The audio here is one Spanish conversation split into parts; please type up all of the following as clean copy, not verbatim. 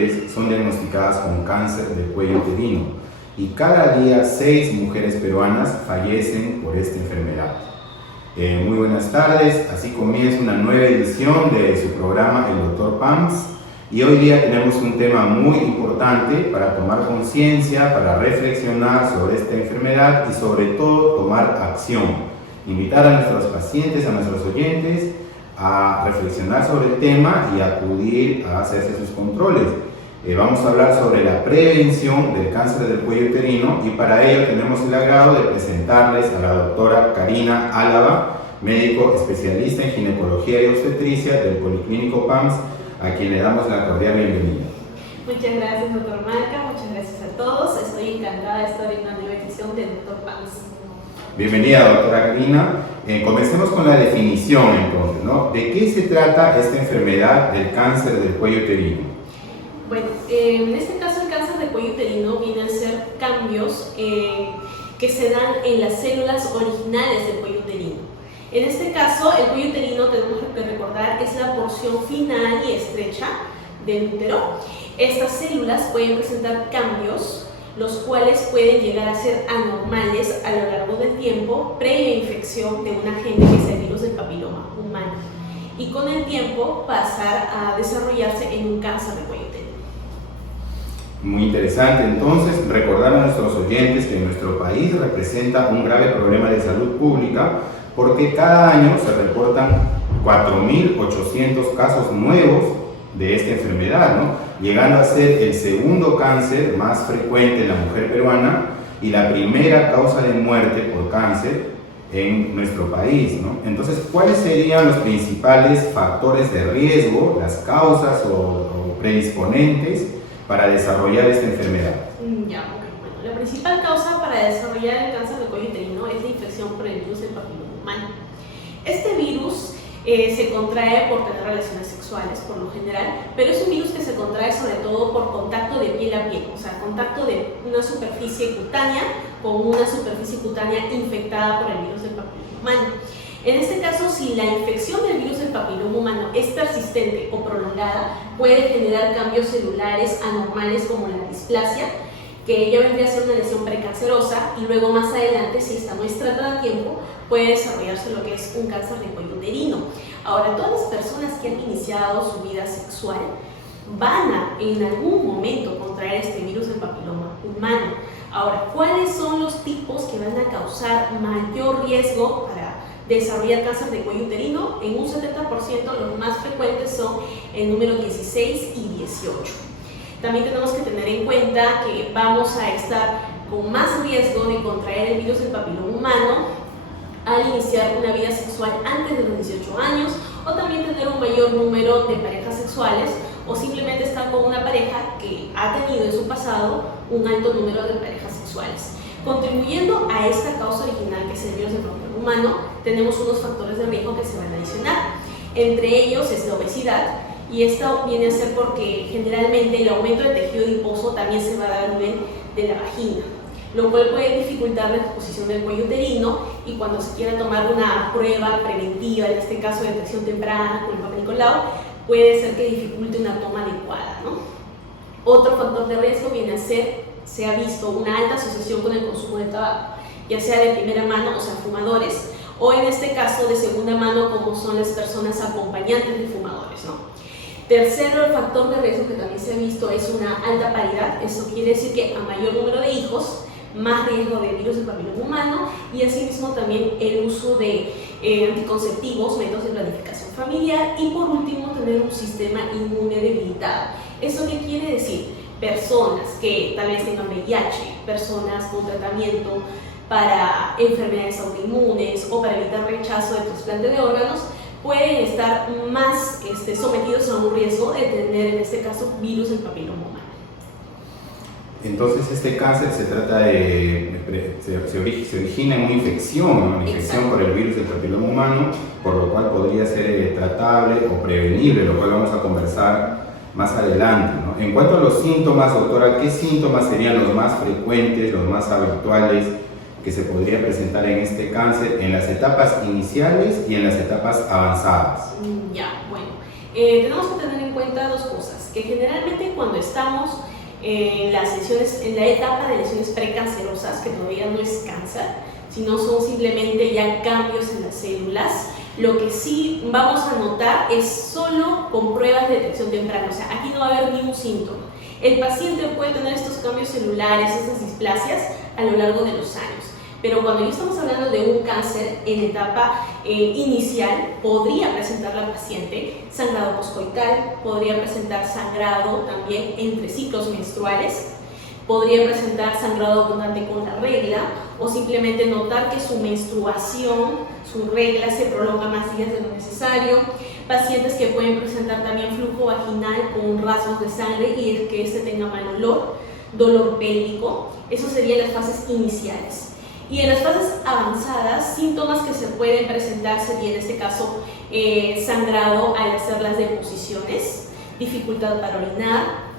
mujeres son diagnosticadas con cáncer de cuello uterino y cada día 6 mujeres peruanas fallecen por esta enfermedad. Muy buenas tardes, así comienza una nueva edición de su programa El Dr. PAMS y hoy día tenemos un tema muy importante para tomar conciencia, para reflexionar sobre esta enfermedad y sobre todo tomar acción. Invitar a nuestros pacientes, a nuestros oyentes a reflexionar sobre el tema y acudir a hacerse sus controles. Vamos a hablar sobre la prevención del cáncer del cuello uterino y para ello tenemos el agrado de presentarles a la doctora Karina Álava, médico especialista en ginecología y obstetricia del Policlínico PAMS, a quien le damos la cordial bienvenida. Muchas gracias, doctor Marca, muchas gracias a todos. Estoy encantada de estar en una nueva edición del Dr. PAMS. Bienvenida, doctora Karina. Comencemos con la definición entonces, ¿no? ¿De qué se trata esta enfermedad del cáncer del cuello uterino? Bueno, en este caso el cáncer del cuello uterino viene a ser cambios que se dan en las células originales del cuello uterino. En este caso, el cuello uterino, tenemos que recordar, es la porción final y estrecha del útero. Estas células pueden presentar cambios, los cuales pueden llegar a ser anormales a lo largo del tiempo previa infección de un agente que es el virus del papiloma humano y con el tiempo pasar a desarrollarse en un cáncer de cuello uterino. Muy interesante, entonces recordar a nuestros oyentes que nuestro país representa un grave problema de salud pública porque cada año se reportan 4.800 casos nuevos de esta enfermedad, ¿no? Llegando a ser el segundo cáncer más frecuente en la mujer peruana y la primera causa de muerte por cáncer en nuestro país, ¿no? Entonces, ¿cuáles serían los principales factores de riesgo, las causas o predisponentes para desarrollar esta enfermedad? Bueno, la principal causa para desarrollar el cáncer de cuello uterino es la infección por el virus del papiloma humano. Este virus se contrae por tener relaciones sexuales por lo general, pero es un virus que se contrae sobre todo por contacto de piel a piel, o sea, contacto de una superficie cutánea con una superficie cutánea infectada por el virus del papiloma humano. En este caso, si la infección del virus del papiloma humano es persistente o prolongada, puede generar cambios celulares anormales como la displasia, que ella vendría a ser una lesión precancerosa y luego más adelante, si esta no es tratada a tiempo, puede desarrollarse lo que es un cáncer de cuello uterino. Ahora, todas las personas que han iniciado su vida sexual van a en algún momento contraer este virus del papiloma humano. Ahora, ¿cuáles son los tipos que van a causar mayor riesgo para desarrollar cáncer de cuello uterino? En un 70% los más frecuentes son el número 16 y 18. También tenemos que tener en cuenta que vamos a estar con más riesgo de contraer el virus del papiloma humano al iniciar una vida sexual antes de los 18 años o también tener un mayor número de parejas sexuales o simplemente estar con una pareja que ha tenido en su pasado un alto número de parejas sexuales. Contribuyendo a esta causa original que es el virus del papiloma humano, tenemos unos factores de riesgo que se van a adicionar. Entre ellos es la obesidad, y esto viene a ser porque generalmente el aumento del tejido adiposo también se va a dar a nivel de la vagina, lo cual puede dificultar la exposición del cuello uterino y cuando se quiera tomar una prueba preventiva, en este caso de detección temprana con el Papa Nicolau, puede ser que dificulte una toma adecuada, ¿no? Otro factor de riesgo viene a ser, se ha visto una alta asociación con el consumo de tabaco, ya sea de primera mano, o sea, fumadores, o en este caso de segunda mano, como son las personas acompañantes de fumadores, ¿no? Tercero, el factor de riesgo que también se ha visto es una alta paridad. Eso quiere decir que a mayor número de hijos, más riesgo de virus del papiloma humano y asimismo también el uso de anticonceptivos, métodos de planificación familiar y por último tener un sistema inmune debilitado. ¿Eso qué quiere decir? Personas que tal vez tengan VIH, personas con tratamiento para enfermedades autoinmunes o para evitar rechazo de trasplante de órganos pueden estar más sometidos a un riesgo de tener, en este caso, virus del papiloma humano. Entonces, este cáncer se trata de, se origina en una infección, ¿no? Una infección por el virus del papiloma humano, por lo cual podría ser tratable o prevenible, lo cual vamos a conversar más adelante, ¿no? En cuanto a los síntomas, doctora, ¿qué síntomas serían los más frecuentes, los más habituales que se podría presentar en este cáncer en las etapas iniciales y en las etapas avanzadas? Tenemos que tener en cuenta dos cosas, que generalmente cuando estamos en la etapa de lesiones precancerosas, que todavía no es cáncer, sino son simplemente ya cambios en las células. Lo que sí vamos a notar es solo con pruebas de detección temprana, o sea, aquí no va a haber ningún síntoma. El paciente puede tener estos cambios celulares, estas displasias a lo largo de los años, pero cuando ya estamos hablando de un cáncer en etapa inicial, podría presentar la paciente sangrado poscoital, podría presentar sangrado también entre ciclos menstruales, podría presentar sangrado abundante con la regla, o simplemente notar que su menstruación, su regla se prolonga más días de lo necesario. Pacientes que pueden presentar también flujo vaginal con rasgos de sangre y el que este tenga mal olor, dolor pélvico. Eso serían las fases iniciales. Y en las fases avanzadas, síntomas que se pueden presentar sería en este caso sangrado al hacer las deposiciones, dificultad para orinar,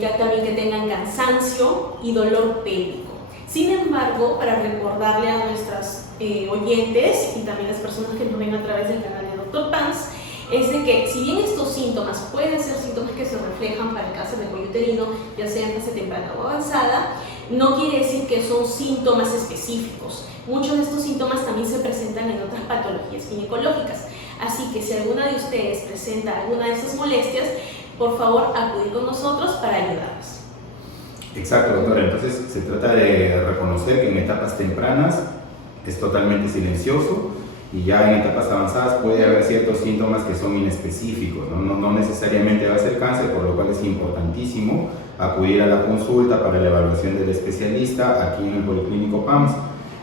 ya también que tengan cansancio y dolor pélvico. Sin embargo, para recordarle a nuestras oyentes y también las personas que nos ven a través del canal de Dr. Pans, es de que si bien estos síntomas pueden ser síntomas que se reflejan para el cáncer de cuello uterino, ya sea en fase temprana o avanzada, no quiere decir que son síntomas específicos. Muchos de estos síntomas también se presentan en otras patologías ginecológicas. Así que si alguna de ustedes presenta alguna de estas molestias, por favor acudir con nosotros para ayudarnos. Exacto, doctora. Entonces se trata de reconocer que en etapas tempranas es totalmente silencioso y ya en etapas avanzadas puede haber ciertos síntomas que son inespecíficos, no necesariamente va a ser cáncer, por lo cual es importantísimo acudir a la consulta para la evaluación del especialista aquí en el Policlínico PAMS.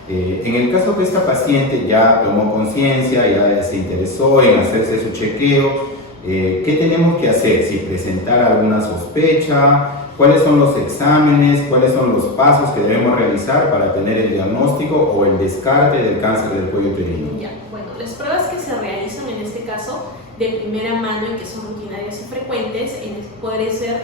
En el caso que esta paciente ya tomó conciencia, ya se interesó en hacerse su chequeo, ¿qué tenemos que hacer? Si presentar alguna sospecha, ¿cuáles son los exámenes, cuáles son los pasos que debemos realizar para tener el diagnóstico o el descarte del cáncer del cuello uterino? Ya, bueno, las pruebas que se realizan en este caso de primera mano y que son rutinarias y frecuentes puede ser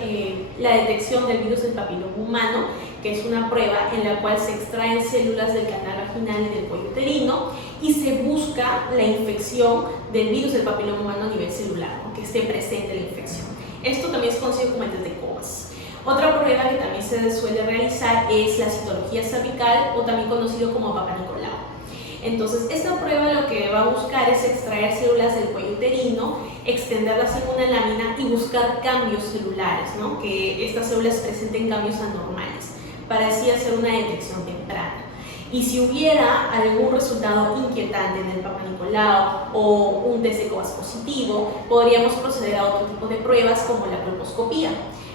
la detección del virus del papiloma humano, que es una prueba en la cual se extraen células del canal vaginal y del cuello uterino y se busca la infección del virus del papiloma humano a nivel celular, que esté presente la infección. Esto también es conocido como el test de Covas. Otra prueba que también se suele realizar es la citología cervical, o también conocido como Papa Nicolau. Entonces, esta prueba lo que va a buscar es extraer células del cuello uterino, extenderlas en una lámina y buscar cambios celulares, ¿no? Que estas células presenten cambios anormales, para así hacer una detección temprana. Y si hubiera algún resultado inquietante en el Papa Nicolau o un test de Covas positivo, podríamos proceder a otro tipo de pruebas como la colposcopía,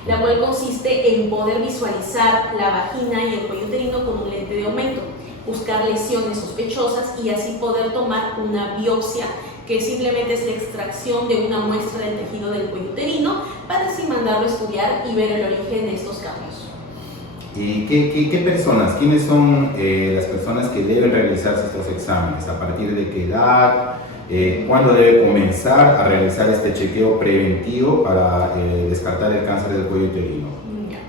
la cual consiste en poder visualizar la vagina y el cuello uterino con un lente de aumento, buscar lesiones sospechosas y así poder tomar una biopsia, que simplemente es la extracción de una muestra del tejido del cuello uterino para así mandarlo a estudiar y ver el origen de estos cambios. ¿Y qué personas, quiénes son las personas que deben realizarse estos exámenes? ¿A partir de qué edad? ¿Cuándo debe comenzar a realizar este chequeo preventivo para descartar el cáncer del cuello uterino?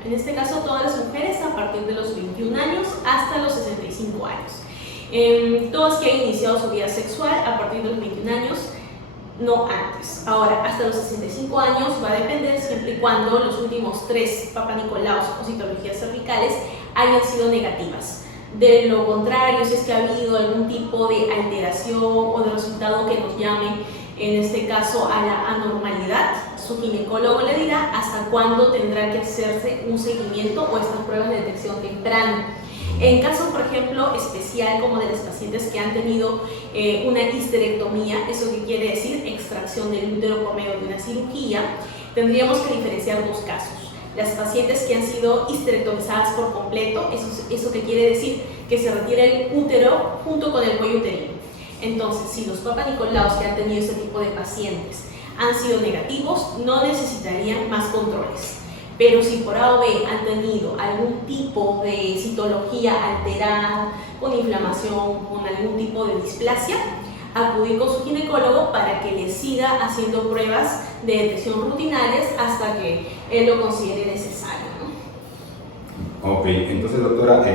En este caso, todas las mujeres a partir de los 21 años hasta los 65 años. Todas que hayan iniciado su vida sexual a partir de los 21 años, no antes. Ahora, hasta los 65 años va a depender siempre y cuando los últimos 3 Papa Nicolaus o citologías cervicales hayan sido negativas. De lo contrario, si es que ha habido algún tipo de alteración o de resultado que nos llame, en este caso, a la anormalidad, su ginecólogo le dirá hasta cuándo tendrá que hacerse un seguimiento o estas pruebas de detección temprana. En caso, por ejemplo, especial como de las pacientes que han tenido una histerectomía, eso que quiere decir extracción del útero por medio de una cirugía, tendríamos que diferenciar 2 casos. Las pacientes que han sido histerectomizadas por completo, eso que quiere decir que se retira el útero junto con el cuello uterino. Entonces, si los Papa Nicolaus que han tenido este tipo de pacientes han sido negativos, no necesitarían más controles. Pero si por A o B han tenido algún tipo de citología alterada, con inflamación, con algún tipo de displasia, acudir con su ginecólogo para que le siga haciendo pruebas de detección rutinarias hasta que él lo considere necesario, ¿no? Ok, entonces doctora,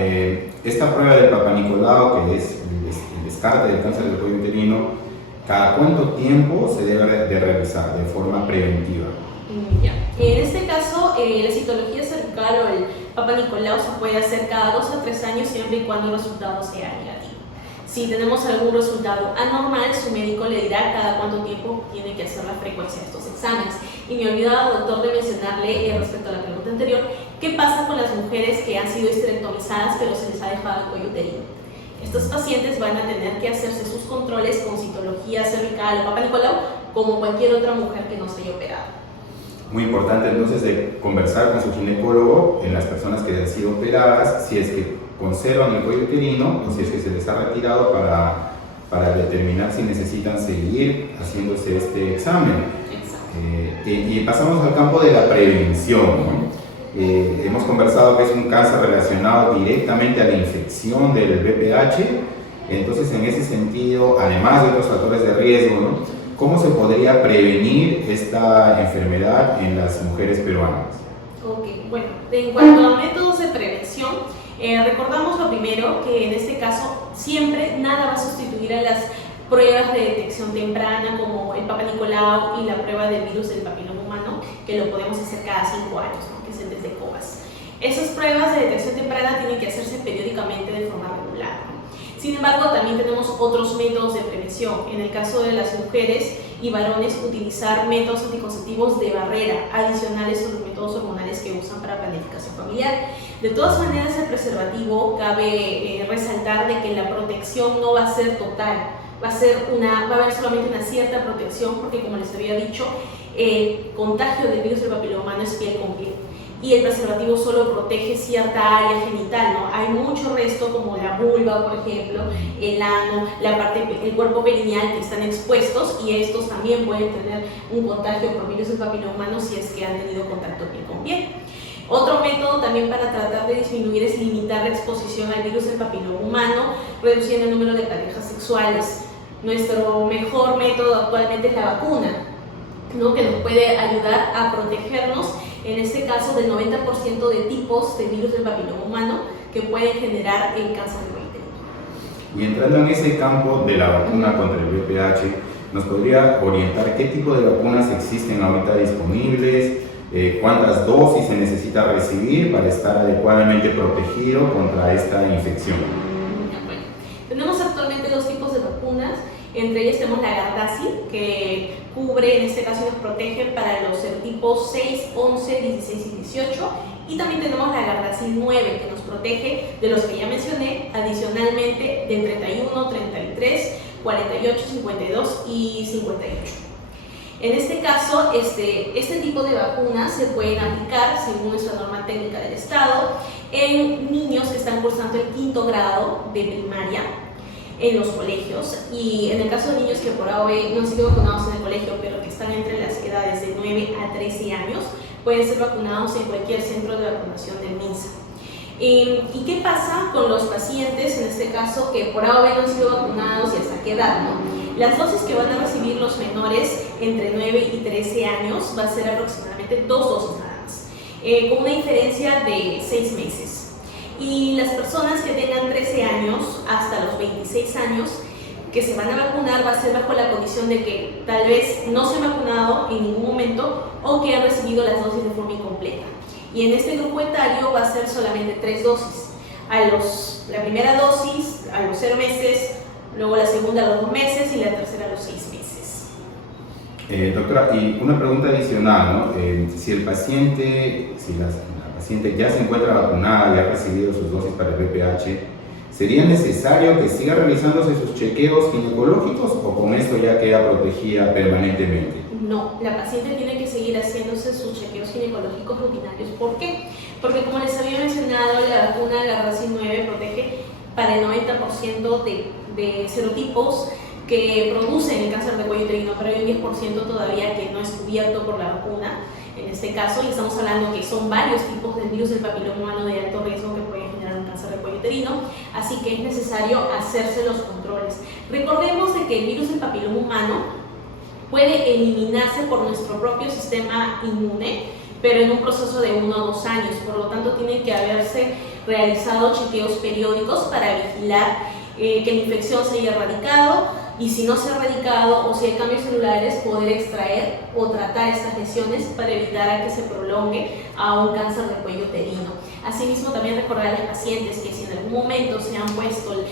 esta prueba del Papa Nicolau, que es el descarte del cáncer del cuello uterino, ¿cada cuánto tiempo se debe de realizar de forma preventiva? Ya. En este caso, la citología cervical o el Papa Nicolau se puede hacer cada 2 a 3 años siempre y cuando el resultado sea negativo. Si tenemos algún resultado anormal, su médico le dirá cada cuánto tiempo tiene que hacer la frecuencia de estos exámenes. Y me olvidaba, doctor, de mencionarle respecto a la pregunta anterior, ¿qué pasa con las mujeres que han sido histerectomizadas pero se les ha dejado el cuello uterino? Estos pacientes van a tener que hacerse sus controles con citología cervical o Papa Nicolau como cualquier otra mujer que no se haya operado. Muy importante entonces de conversar con su ginecólogo en las personas que han sido operadas, si es que conservan el cuello uterino o si es que se les ha retirado para determinar si necesitan seguir haciéndose este examen. Y pasamos al campo de la prevención, ¿no? Hemos conversado que es un cáncer relacionado directamente a la infección del VPH, entonces en ese sentido, además de otros factores de riesgo, ¿no? ¿Cómo se podría prevenir esta enfermedad en las mujeres peruanas? Ok, bueno, en cuanto a métodos de prevención, recordamos lo primero, que en este caso siempre nada va a sustituir a las pruebas de detección temprana como el Papa Nicolau y la prueba del virus del papiloma humano, que lo podemos hacer cada 5 años, ¿no? Que es el test de COVAS. Esas pruebas de detección temprana tienen que hacerse periódicamente de forma regular, ¿no? Sin embargo, también tenemos otros métodos de prevención. En el caso de las mujeres y varones, utilizar métodos anticonceptivos de barrera adicionales a los métodos hormonales que usan para planificación familiar. De todas maneras, el preservativo cabe resaltar de que la protección no va a ser total. Va a haber solamente una cierta protección porque, como les había dicho, el contagio del virus del papiloma humano es piel con piel y el preservativo solo protege cierta área genital, ¿no? Hay mucho resto como la vulva, por ejemplo, el ano, el cuerpo perineal que están expuestos y estos también pueden tener un contagio por virus del papiloma humano si es que han tenido contacto piel con piel. Otro método también para tratar de disminuir es limitar la exposición al virus del papiloma humano, reduciendo el número de parejas sexuales. Nuestro mejor método actualmente es la vacuna, ¿no? Que nos puede ayudar a protegernos, en este caso, del 90% de tipos de virus del papiloma humano que pueden generar el cáncer de cuello uterino. Y entrando en ese campo de la vacuna contra el VPH, ¿nos podría orientar qué tipo de vacunas existen ahorita disponibles? ¿Cuántas dosis se necesita recibir para estar adecuadamente protegido contra esta infección? Bueno, tenemos actualmente 2 tipos de vacunas. Entre ellas tenemos la Gardasil, que cubre, en este caso nos protege para los serotipos 6, 11, 16 y 18. Y también tenemos la Gardasil 9, que nos protege de los que ya mencioné, adicionalmente del 31, 33, 48, 52 y 58. En este caso, este tipo de vacunas se pueden aplicar, según nuestra norma técnica del Estado, en niños que están cursando el 5º grado de primaria en los colegios, y en el caso de niños que por ahora no han sido vacunados en el colegio, pero que están entre las edades de 9 a 13 años, pueden ser vacunados en cualquier centro de vacunación del MINSA. ¿Y qué pasa con los pacientes, en este caso, que por ahora no han sido vacunados y hasta qué edad, ¿no? Las dosis que van a recibir los menores entre 9 y 13 años va a ser aproximadamente 2 dosis nada más, con una diferencia de 6 meses. Y las personas que tengan 13 años hasta los 26 años que se van a vacunar va a ser bajo la condición de que tal vez no se han vacunado en ningún momento o que han recibido las dosis de forma incompleta. Y en este grupo etario va a ser solamente 3 dosis. La primera dosis a los 0 meses, luego la segunda a los 2 meses y la tercera a los 6 meses. Doctora, y una pregunta adicional, ¿no? Si la paciente ya se encuentra vacunada y ha recibido sus dosis para el VPH, ¿sería necesario que siga realizándose sus chequeos ginecológicos o con esto ya queda protegida permanentemente? No, la paciente tiene que seguir haciéndose sus chequeos ginecológicos rutinarios. ¿Por qué? Porque, como les había mencionado, la vacuna Gardasil 9 protege para el 90% de serotipos que producen el cáncer de cuello uterino, pero hay un 10% todavía que no es cubierto por la vacuna. En este caso, y estamos hablando que son varios tipos de virus del papiloma humano de alto riesgo que pueden generar un cáncer de cuello uterino, así que es necesario hacerse los controles. Recordemos de que el virus del papiloma humano puede eliminarse por nuestro propio sistema inmune, pero en un proceso de 1 o 2 años, por lo tanto tienen que haberse realizado chequeos periódicos para vigilar que la infección se haya erradicado, y si no se ha erradicado o si hay cambios celulares, poder extraer o tratar estas lesiones para evitar a que se prolongue a un cáncer de cuello uterino. Asimismo, también recordar a los pacientes que si en algún momento se han puesto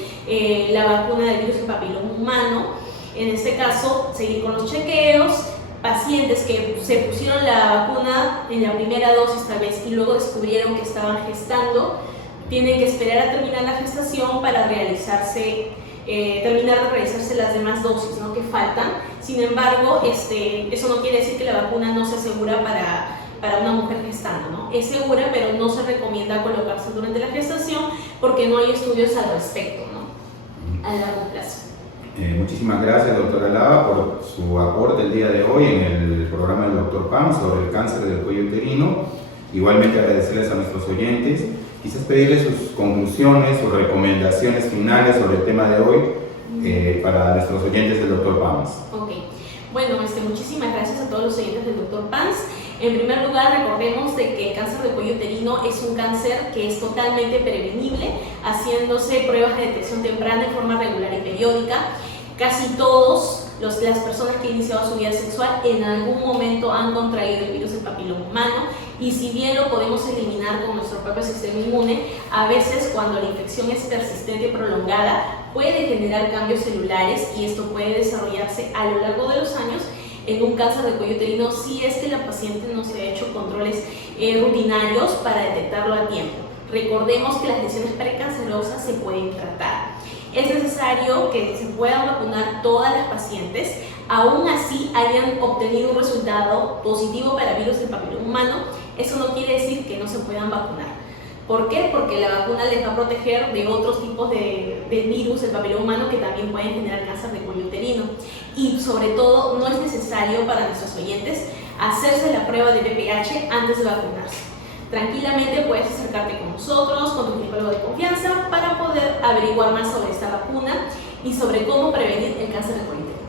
la vacuna del virus del papiloma humano, en este caso, seguir con los chequeos. Pacientes que se pusieron la vacuna en la primera dosis tal vez y luego descubrieron que estaban gestando, tienen que esperar a terminar la gestación para terminar de realizarse las demás dosis, ¿no?, que faltan. Sin embargo, eso no quiere decir que la vacuna no se asegura para una mujer gestando, ¿no? Es segura, pero no se recomienda colocarse durante la gestación porque no hay estudios al respecto, ¿no?, a largo plazo. Muchísimas gracias, doctora Lava, por su aporte el día de hoy en el programa del Dr. Pam sobre el cáncer del cuello uterino. Igualmente agradecerles a nuestros oyentes, quizás pedirles sus conclusiones, sus recomendaciones finales sobre el tema de hoy para nuestros oyentes del Dr. Pams. Ok, bueno, muchísimas gracias a todos los oyentes del Dr. Pams. En primer lugar, recordemos de que el cáncer de cuello uterino es un cáncer que es totalmente prevenible, haciéndose pruebas de detección temprana en forma regular y periódica. Casi todos las personas que han iniciado su vida sexual en algún momento han contraído el virus del papiloma humano, y si bien lo podemos eliminar con nuestro propio sistema inmune, a veces cuando la infección es persistente y prolongada puede generar cambios celulares y esto puede desarrollarse a lo largo de los años en un cáncer de cuello uterino si es que la paciente no se ha hecho controles rutinarios para detectarlo a tiempo. Recordemos que las lesiones precancerosas se pueden tratar. Es necesario que se puedan vacunar todas las pacientes, aún así hayan obtenido un resultado positivo para virus del papiloma humano. Eso no quiere decir que no se puedan vacunar. ¿Por qué? Porque la vacuna les va a proteger de otros tipos de virus del papiloma humano que también pueden generar cáncer de cuello uterino. Y sobre todo, no es necesario para nuestros oyentes hacerse la prueba de VPH antes de vacunarse. Tranquilamente puedes acercarte con nosotros, con tu ginecólogo de confianza, para poder averiguar más sobre esta vacuna y sobre cómo prevenir el cáncer de cuello uterino.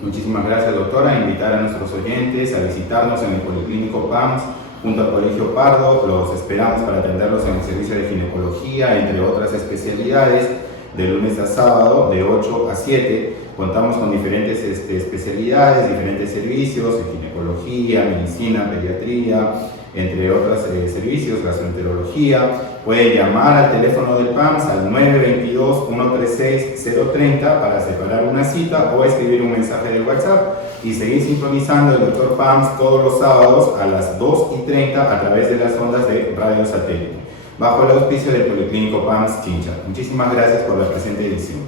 Muchísimas gracias, doctora. Invitar a nuestros oyentes a visitarnos en el Policlínico PAMS junto al Colegio Pardo. Los esperamos para atenderlos en el servicio de ginecología, entre otras especialidades, de lunes a sábado, de 8 a 7. Contamos con diferentes especialidades, diferentes servicios, en ginecología, medicina, pediatría, entre otros servicios, gastroenterología. Puede llamar al teléfono del PAMS al 922-136-030 para separar una cita o escribir un mensaje de WhatsApp y seguir sintonizando el Dr. PAMS todos los sábados a las 2:30 a través de las ondas de radio satélite, bajo el auspicio del Policlínico PAMS Chincha. Muchísimas gracias por la presente edición.